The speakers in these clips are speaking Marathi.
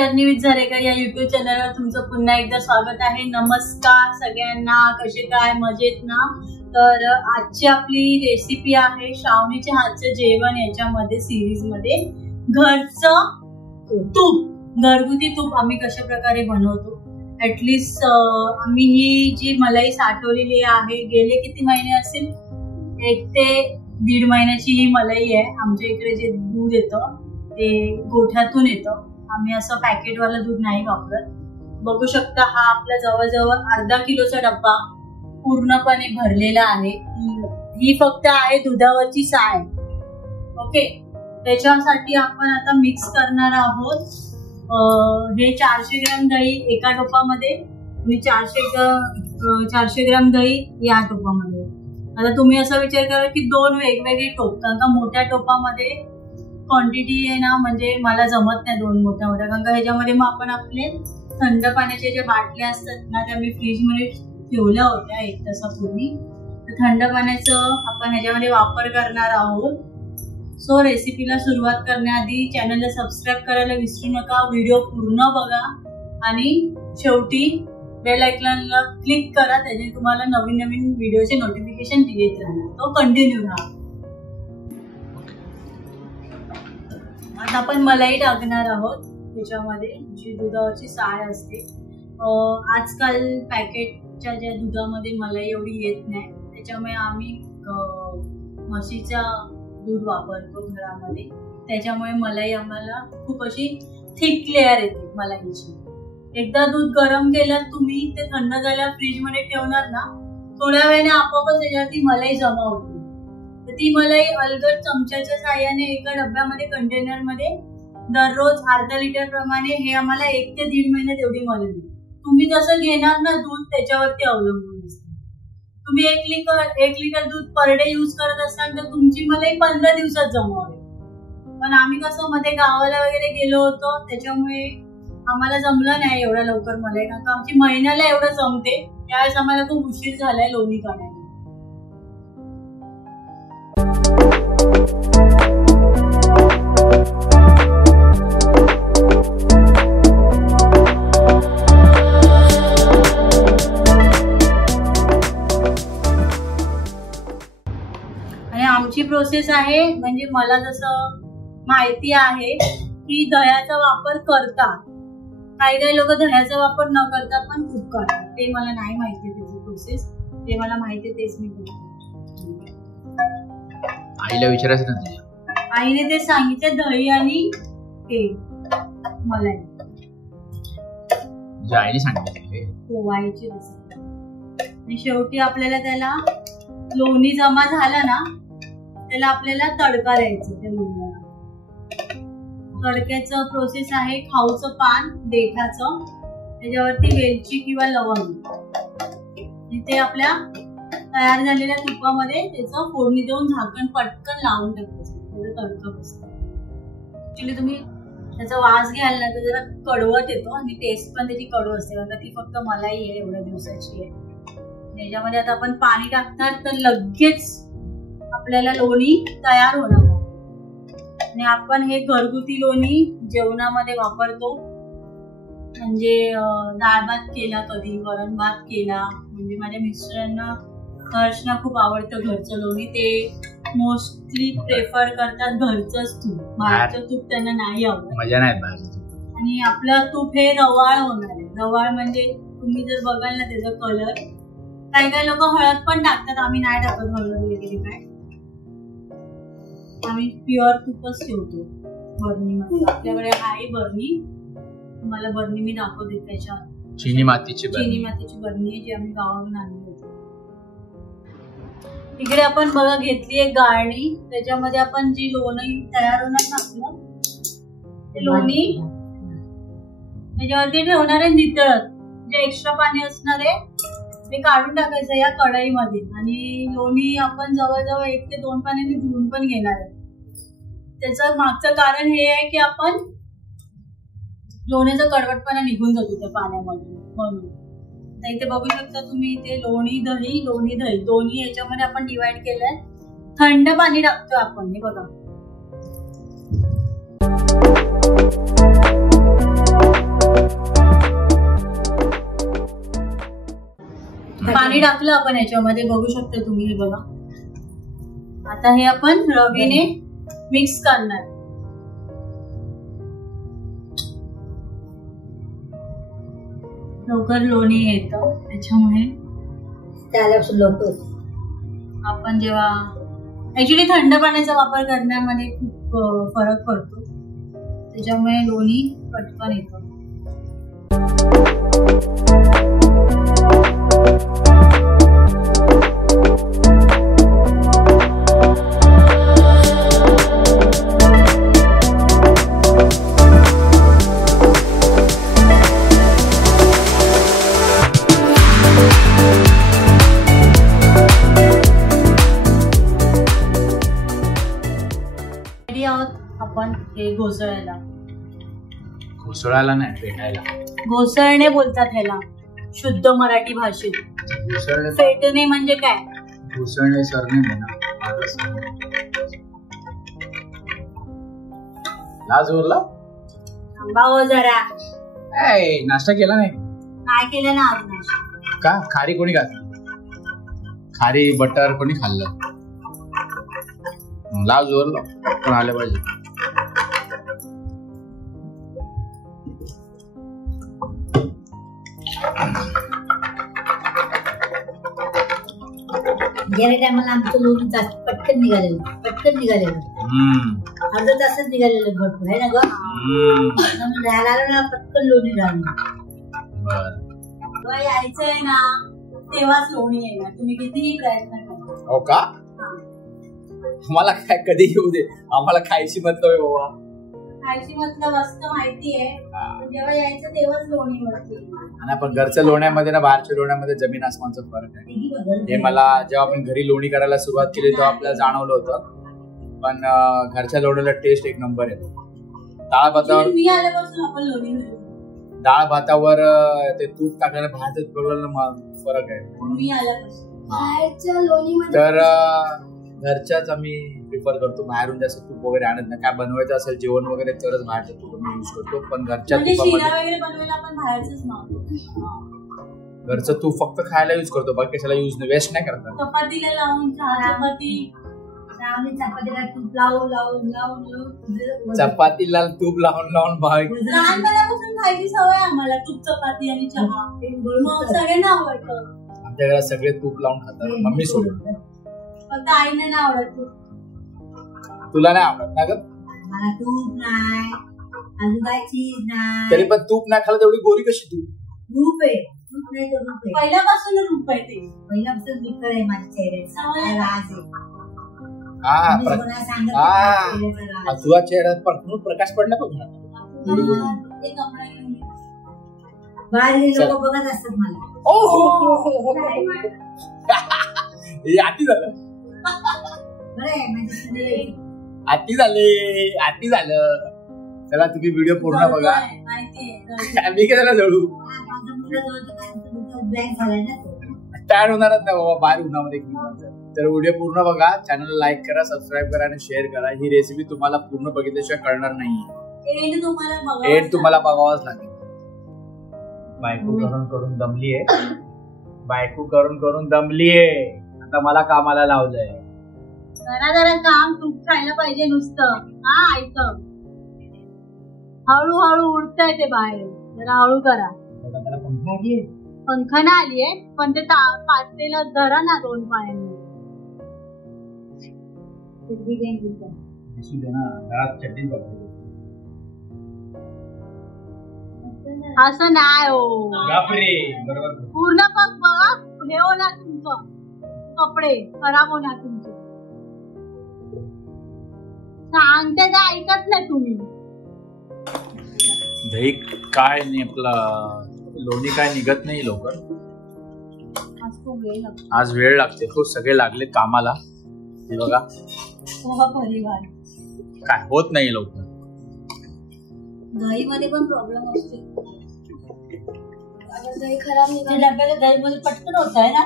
जर्नी विथ झरेकर या युट्यूब चॅनलवर तुमचं पुन्हा एकदा स्वागत आहे। नमस्कार सगळ्यांना, कसे काय, मजेत ना? तर आजची आपली रेसिपी आहे श्रावणीच्या हातचं जेवण। याच्यामध्ये सिरीज मध्ये घरचं तूप, घरगुती तूप आम्ही कशा प्रकारे बनवतो। ऍटलीस्ट आम्ही ही जी मलाई साठवलेली आहे, गेले किती महिने असतील, 1 ते 1.5 महिन्याची ही मलाई आहे। आमच्या इकडे जे दूध येतं ते गोठ्यातून येतं, आम्ही असं पॅकेटवाला दूध नाही वापरत। बघू शकता हा आपला जवळजवळ अर्धा किलोचा डब्बा पूर्णपणे भरलेला आहे। ही फक्त आहे दुधावरची साय। ओके, त्याच्यासाठी आपण आता मिक्स करणार आहोत हे 400 ग्रॅम दही एका टोपामध्ये आणि 400 ग्रॅम दही या टोपामध्ये। आता तुम्ही असा विचार करा की 2 वेगवेगळे टोप, कारण का मोठ्या टोपामध्ये क्वांटिटी आहे ना, म्हणजे मला जमत नाही 2 मोठ्या, कारण का ह्याच्यामध्ये मग आपण आपले थंड पाण्याच्या ज्या बाटल्या असतात ना, त्या मी फ्रीजमध्ये ठेवल्या होत्या 1 तासापूर्वी। तर थंड पाण्याचं आपण ह्याच्यामध्ये वापर करणार आहोत। सो रेसिपीला सुरुवात करण्याआधी चॅनलला सबस्क्राईब करायला विसरू नका, व्हिडिओ पूर्ण बघा आणि शेवटी बेल आयकॉनला क्लिक करा, त्याने तुम्हाला नवीन नवीन व्हिडिओचे नोटिफिकेशन येत राहणार। तो कंटिन्यू राहा। आता आपण मलाई टाकणार आहोत त्याच्यामध्ये, जी दुधावरची साय असते। आजकाल पॅकेटच्या ज्या दुधामध्ये मलाई एवढी येत नाही, त्याच्यामुळे आम्ही म्हशीचा दूध वापरतो घरामध्ये। त्याच्यामुळे मलाई आम्हाला खूप अशी थिक लेअर येते मलाईची। एकदा दूध गरम केलं तुम्ही, ते थंड झाल्यावर फ्रीज मध्ये ठेवणार ना, थोड्या वेळाने आपोआपच त्याच्यावरती मलाई जमा होते। तर ती मलाई अलगद चमच्याच्या साहाय्याने एका डब्यामध्ये कंटेनर मध्ये दररोज अर्धा लिटर प्रमाणे हे आम्हाला 1 ते 1.5 महिन्यात एवढी मलाई। तुम्ही जसं घेणार ना दूध, त्याच्यावरती अवलंबून असते। तुम्ही 1 लिटर दूध पर डे यूज करत असाल तर तुमची मलाई 15 दिवसात जमा होईल। पण आम्ही कसं मध्ये गावाला वगैरे गेलो होतो, त्याच्यामुळे आम्हाला जमलं नाही एवढ्या लवकर मलाई, कारण का आमची महिन्याला एवढं जमते। त्यावेळेस आम्हाला खूप उशीर झालाय लोणी काढायला। आणि आमची प्रोसेस आहे, म्हणजे मला जसं माहिती आहे की दह्याचा वापर करतात, काही लोक दह्याचा वापर न करता पण तूप करतात। ते मला नाही माहिती त्याची प्रोसेस, ते मला माहिती तेच मी करते। आईला विचारायचं ना, आईने ते सांगितलं दही आणि ते मलाई, आईने सांगितलं पोवायची रेसिपी। आणि शेवटी आपल्याला त्याला लोणी जमा झाला ना, त्याला आपल्याला तडका द्यायचा। त्या लोण्याला तडक्याचं प्रोसेस आहे खाऊचं पान, देठाचं, त्याच्यावरती वेलची किंवा लवंग, ते आपल्या तयार झालेल्या तुपामध्ये त्याचं फोडणी देऊन झाकण पटकन लावून टाकायचं, त्याचा तडका बसतो। ऍक्च्युली तुम्ही त्याचा वास घ्याल ना तर जरा कडवट येतो आणि टेस्ट पण त्याची कडू असते, कारण ती फक्त मलाई आहे, एवढ्या दिवसाची आहे। त्याच्यामध्ये आता आपण पाणी टाकणार तर लगेच आपल्याला लोणी तयार होणार। आणि आपण हे घरगुती लोणी जेवणामध्ये वापरतो, म्हणजे डाळ भात केला, कधी वरण भात केला, म्हणजे माझ्या मिस्टरांना, हर्षना खूप आवडतं घरचं लोणी। ते मोस्टली प्रेफर करतात घरचंच तूप, बाहेरचं तूप त्यांना नाही आवडत, मजा नाही बाहेरचं। आणि आपलं तूप हे रवाळ होणार आहे। रवाळ म्हणजे तुम्ही जर बघाल ना त्याचा कलर, काही लोक हळद पण टाकतात, आम्ही नाही टाकत हळद वगैरे काय, आम्ही प्युअर तूपच ठेवतो बर्नीमध्ये। आपल्याकडे आहे बर्नी, मला बर्नी मी दाखवते, त्याच्या चिनी मातीची बर्नी आहे, जी आम्ही गावावरून आणली होती। इकडे आपण बघा घेतली आहे गाळणी, त्याच्यामध्ये आपण जी लोणी तयार होणार टाकलं, ते लोणी त्याच्यावरती ठेवणार आहे नितळत। जे एक्स्ट्रा पाणी असणार आहे ते काढून टाकायचं या कढईमध्ये, आणि लोणी आपण जवळजवळ 1 ते 2 पाण्याने धुवून पण घेणार आहे। त्याचं मागचं कारण हे आहे की आपण लोण्याचा कडवटपणा निघून जातो त्या पाण्यामध्ये, म्हणून। इथे बघू शकता तुम्ही, इथे लोणी दही दोन्ही याच्यामध्ये आपण डिवाइड केलंय। थंड पाणी टाकतोय आपण, हे बघा पाणी टाकलं आपण याच्यामध्ये, बघू शकता तुम्ही. हे बघा, आता हे आपण रवीने मिक्स करणार. लवकर लोणी येतं त्याच्यामुळे त्याला लवकर आपण जेव्हा ऍक्च्युली थंड पाण्याचा वापर करण्यामध्ये खूप फरक पडतो, त्याच्यामुळे लोणी पटकन येतं. आपण हे घोसळायला नाही, पेटायला. घोसळणे बोलतात ह्याला शुद्ध मराठी भाषेत. पेटणे म्हणजे काय? घोसळणे सरणे म्हणा. लाज उरला थांबा हो जरा. नाश्ता केला नाही? काय केलं ना आज नाश्ता? का खारी कोणी घातली? खारी बटर कोणी खाल्लं? लाज उरला, पण आलं पाहिजे. गेल्या टायमाला आमचं लोणी पटकन निघालेलं अर्धा तासच निघालेलं भरपूर आहे ना ग. राहायला आलो ना पटकन लोणी राहिलं. यायचंय ना तेव्हाच लोणी येणार, तुम्ही कितीही प्रयत्न करा. हो का? मला काय कधी येऊ दे, आम्हाला खायची मतलब आहे बाबा. खायची मतलब असतं माहितीये, जेव्हा यायचं तेव्हाच लोणी वरती. आणि आपण घरच्या लोण्यामध्ये ना बाहेरच्या लोण्यामध्ये जमीन आसमानचा फरक आहे. हे मला जेव्हा आपण घरी लोणी करायला सुरुवात केली तेव्हा आपल्याला जाणवलं होतं. पण घरच्या लोण्याला टेस्ट एक नंबर आहे. डाळ भातावर ते तूप टाकल्याने बाहेरच फरक आहे. तर घरच्याच आम्ही प्रिफर करतो, बाहेरून जास्त तूप वगैरे आणत नाही. काय बनवायचं असेल जेवण वगैरे तरच बाहेरचं तूप यूज करतो. पण घरच्या घरचं तूप फक्त खायला यूज करतो, बाकी कशाला यूज नाही, वेस्ट नाही करतात. चपातीला लावून चपातीला तूप लावून लहानपणापासून खायची सवय आम्हाला, तूप चपाती आणि चहा सगळ्यांना आवडतं. आमच्या घरात सगळे तूप लावून खातात, मम्मी सोडून. फक्त आईने नाही आवडत. तुला नाही आवडत ना ग? मला तूप नाही, अजून काय चीज नाही. तरी पण तूप नाही खाल्लं तेवढी गोरी कशी तू? रूप आहे, तूप नाही तर रूप आहे. पहिल्यापासून रूप आहे ते, पहिल्यापासून विकर आहे माझ्या चेहऱ्याचा राज आहे. तुझ्या चेहऱ्यात पण प्रकाश पडला बघ. बाहेर लोक बघत असतात मला. आती झालं, आती झालं. चला तुम्ही व्हिडिओ पूर्ण बघा. मी काय त्याला जळू टायर होणारच नाही बाबा बाहेर उन्हामध्ये. तर व्हिडिओ पूर्ण बघा, चॅनल लाईक करा, सबस्क्राईब करा आणि शेअर करा. ही रेसिपी तुम्हाला पूर्ण बघितल्याशिवाय कळणार नाही. एंड तुम्हाला बघावाच लागेल. बायको करून दमलीये, आता मला कामाला लावलंय. जरा काम तूप खायला पाहिजे नुसतं. हा ऐकतं, हळूहळू उडतंय ते बाहेर, जरा हळू करा. पंखा ना आलीये, पण ते पातेलं धरा ना 2 पायांनी. असं नाही हो, पूर्ण पग बघा, हे होणार तुमचं, कपडे खराब होणार तुमचे. सांगते तर ऐकत नाही तुम्ही. दही काय नाही, आपला लोणी काय निघत नाही लवकर. आज वेळ लागते, खूप सगळे लागले कामाला. हे बघा परिवार काय होत नाही लवकर. दही मध्ये पण प्रॉब्लेम असते. दही खराब डब्याला दही मध्ये पटकन होत आहे ना.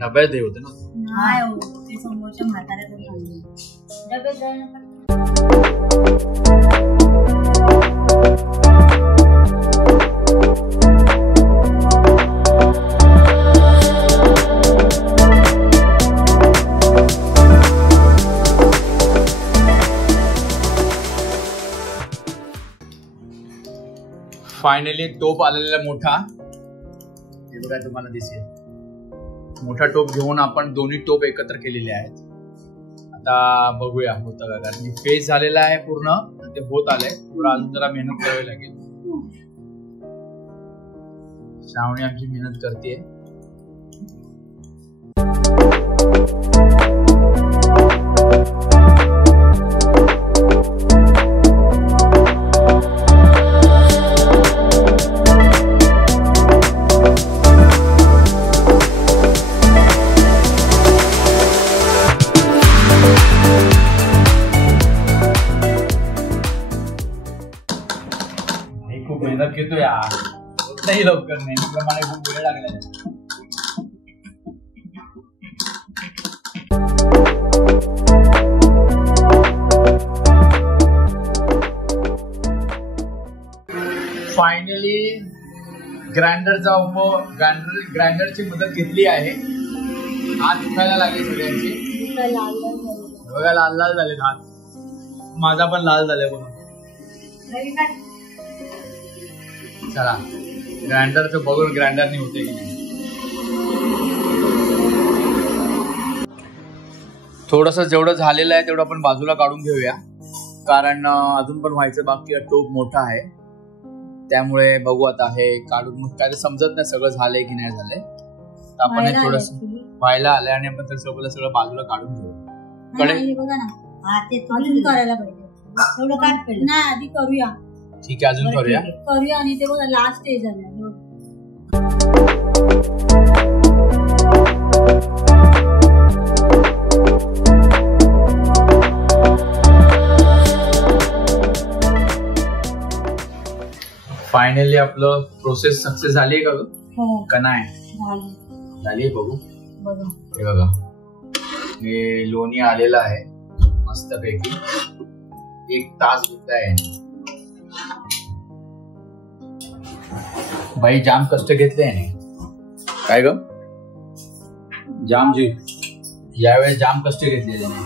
डब्यात दही होते ना. नाही हो, ते समोरच्या म्हाताऱ्याकडे डब्यात दही फायनली टोप आलेला मोठा, हे बघा तुम्हाला दिसेल. मोठा टोप घेऊन आपण दोन्ही टोप एकत्र केलेले आहेत. आता बघूया होतं का, कारण फेस झालेला आहे पूर्ण, ते होत आलंय. थोडं अजून जरा मेहनत करावी लागेल. श्रावणी आमची मेहनत करते. खूप मेहनत घेतो यार, होत नाही लवकर. नेहमीप्रमाणे खूप वेळ लागला. फायनली ग्राइंडरची मदत घेतली आहे. हात दुखायला लागले सगळ्यांची. बघा लाल लाल झाले हात. माझा पण लाल झालाय बघा. चला ग्राइंडरचं बघून ग्राइंडरने होते की नाही. थोडस जेवढं झालेलं आहे तेवढं आपण बाजूला काढून घेऊया, कारण अजून पण व्हायचं बाकी. टोप मोठा आहे त्यामुळे बघू आता हे काढून. मग काय समजत नाही सगळं झालंय की नाही झालंय. आपण हे थोडस व्हायला आलंय आणि आपण ते सगळं बाजूला काढून घेऊ. करायला पाहिजे थोडं काढ नाही आधी करूया. ठीक आहे, अजून करूया आणि ते बघा लास्ट स्टेज आहे. फायनली आपलं प्रोसेस सक्सेस झाली आहे का हो का नाही झाली? बघू. हे बघा, हे लोणी आलेलं आहे मस्तपैकी. 1 तास घेतलाय बाई. जाम कष्ट घेतले आहे काय ग, जाम जी यावेळेस जाम कष्ट घेतलेले नाही.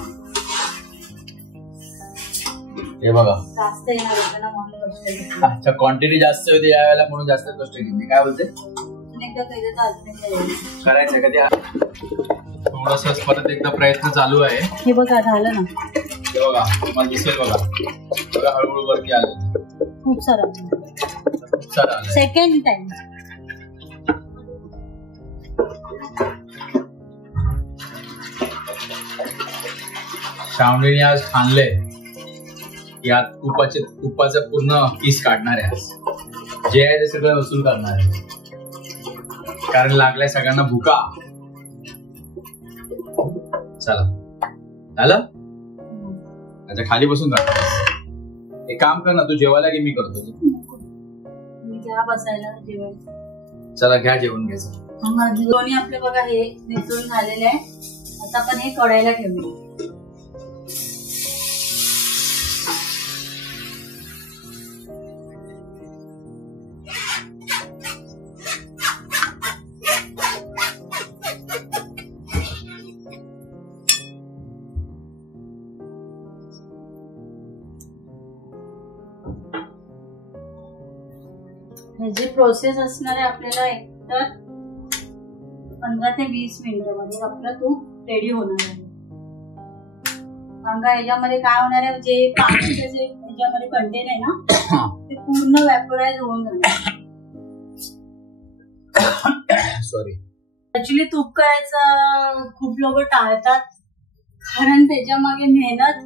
हे बघा अच्छा, क्वांटिटी जास्त होती यावेळेला म्हणून जास्त कष्ट घेतले. काय बोलते करायचं का ते? थोडस परत एकदा प्रयत्न चालू आहे. हे बघा झालं ना. हे बघा तुम्हाला दिसेल बघा. बघा हळूहळू वरती आलं. खूप सारा सेकंड टाइम. श्रावणीने आज खाणलंय यात तुपाचं पूर्ण पीस काढणार आहे. जे आहे ते सगळं वसूल करणार आहे, कारण लागलाय सगळ्यांना भुका. चला झालं, त्याच्या खाली बसून राहतो. एक काम कर ना, तू जेवायला की मी करतो. बसायला जेवायला. चला घ्या जेवण घ्यायचं. दोन्ही आपले बघा हे मिसळून झालेले आहे. आता आपण हे कढाईला ठेवूया. ह्याची प्रोसेस असणार आहे आपल्याला एकतर 15 ते 20 मिनिटांमध्ये आपलं तूप रेडी होणार आहे. कारण का ह्याच्यामध्ये काय होणार आहे, जे पाण्याचे जे ह्याच्यामध्ये कंटेन आहे ना ते पूर्ण वॅपोराइज होऊन जाणार. सॉरी. ऍक्च्युली तूप करायचं खूप लोक टाळतात, कारण त्याच्या मागे मेहनत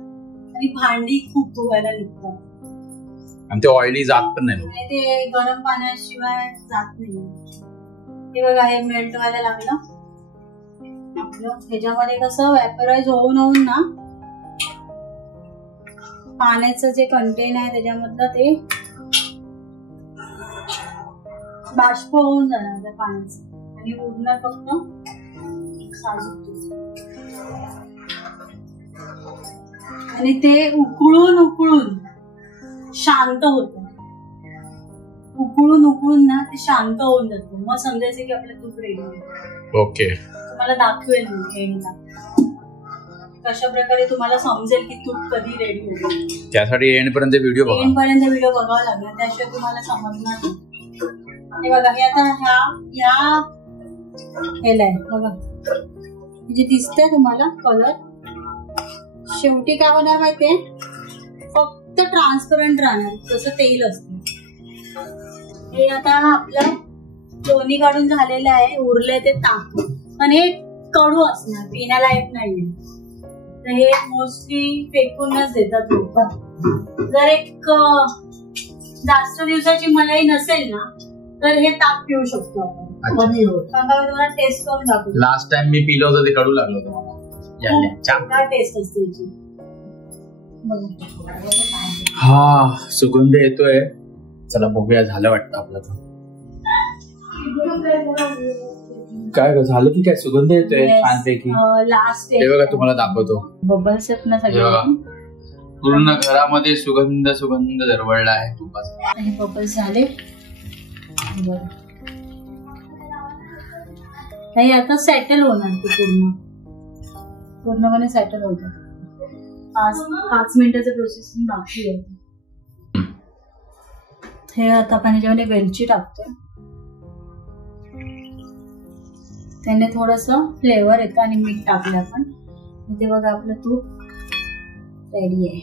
आणि भांडी खूप धुवायला निघतात आणि ते ऑइली जात पण नाही. ते गरम पाण्याशिवाय जात नाही. हे बघा हे मेल्ट व्हायला लागलं आपलं. ह्याच्यामध्ये कसं वॅपोराइज होऊन ना पाण्याचं जे कंटेन आहे त्याच्यामधलं ते बाष्प होऊन जाणार त्या पाण्याचं आणि उरणार फक्त साजूक तूप. आणि ते उकळून शांत होत. उकळून ना ते शांत होऊन जातं. मग समजायचं की आपलं तूप रेडी आहे. ओके. तुम्हाला दाखवेल मी एंडला कशा प्रकारे तुम्हाला समजेल की तूप कधी रेडी होईल. त्यासाठी एंड पर्यंत व्हिडिओ बघावा लागणार, त्याशिवाय तुम्हाला समजणार नाही. हे बघा, हे आता ह्या हेला आहे बघा, म्हणजे दिसतंय तुम्हाला कलर. शेवटी काय होणार माहितीये, फक्त ट्रान्सपरंट राहणार, जसं तेल असतं. हे आता आपलं लोणी काढून झालेलं आहे, उरलंय ते ताक, पण हे कडू असणार, पिण्यालायक नाहीये. तर हे मोस्टली फेकूनच देतात लोक. जर एक जास्त दिवसाची मलाई नसेल ना, तर हे ताक पिऊ शकतो आपण. तुम्हाला टेस्ट करून दाखवतो. लास्ट टाइम मी पिलं होतं ते कडू लागलं होतं मला. टेस्ट असते याची. हा, सुगंध येतोय. चला बघूया, झालं वाटतं आपलं. काय झालं की काय, सुगंध येतोय छानपैकी. लास्ट हे बघा, तुम्हाला दाखवतो. बबल्स आहेत ना सगळे, पूर्ण घरामध्ये सुगंध दरवळला आहे तुपाचा. हे बबल्स झाले. हे आता सेटल होणार, ते पूर्णपणे सेटल होतात. 5 मिनिटाचं प्रोसेसिंग बाकी आहे. हे आता आपण याच्यामध्ये वेलची टाकतो, त्याने थोडस फ्लेवर येतं. आणि मीठ टाकलं आपण. इथे बघा, आपलं तूप रेडी आहे.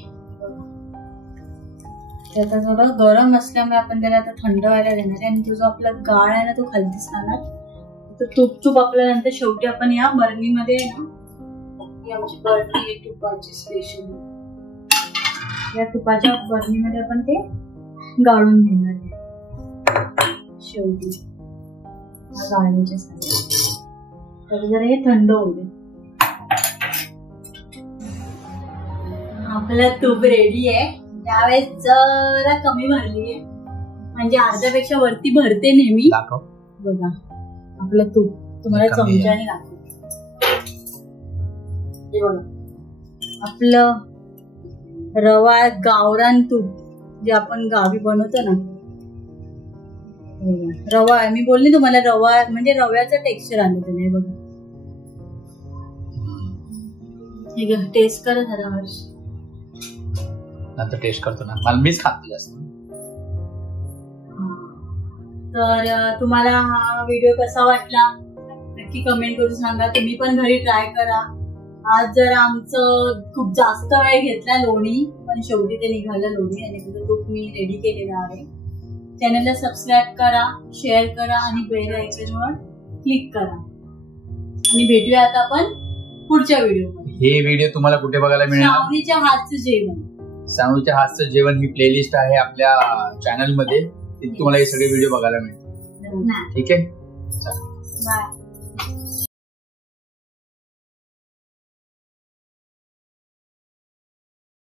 ते आता थोडं गरम असल्यामुळे आपण त्याला आता थंड व्हायला देणार आहे. आणि तो जो आपला गाळ आहे ना, तो खालतीच राहणार. तर तूप आपल्यानंतर शेवटी आपण या बर्नीमध्ये ना, ही आमची बर्नी आहे तुपाची स्पेशल, या तुपाच्या बर्नीमध्ये आपण ते गाळून घेणार आहे शेवटी गाळणीच्या साठी. तर जर हे थंड होऊ दे. आपलं तूप रेडी आहे. त्यावेळेस जरा कमी भरली आहे, म्हणजे अर्ध्यापेक्षा वरती भरते नेहमी. बघा आपलं तूप तुम्हाला चमच्याने दाखवते. हे बघा, आपलं रवा गावरान तूप जे आपण गावी बनवतो ना, रवा आहे. मी बोलली तुम्हाला, रवा म्हणजे रव्याचं टेक्स्चर आलं त्याला. हे बघा, हे घ्या, टेस्ट करा जरा. हर्ष नंतर टेस्ट करतो ना, मला मीच खाते जास्त. तर तुम्हाला हा व्हिडिओ कसा वाटला नक्की कमेंट करून सांगा. तुम्ही पण घरी ट्राय करा. आज जर आमचं खूप जास्त वेळ घेतला लोणी, पण शेवटी ते निघालं लोणी. आणि तुझं तूप मी रेडी केलेलं आहे. चॅनलला सबस्क्राईब करा, शेअर करा आणि बेल आयकॉनवर क्लिक करा. आणि भेटूया आता आपण पुढच्या व्हिडिओमध्ये. हे व्हिडिओ तुम्हाला कुठे बघायला मिळणार? श्रावणीच्या हातचं जेवण. श्रावणीच्या हातचं जेवण ही प्लेलिस्ट आहे आपल्या चॅनलमध्ये. तुम्हाला हे सगळे व्हिडिओ बघायला मिळतील. ठीक आहे, बाय.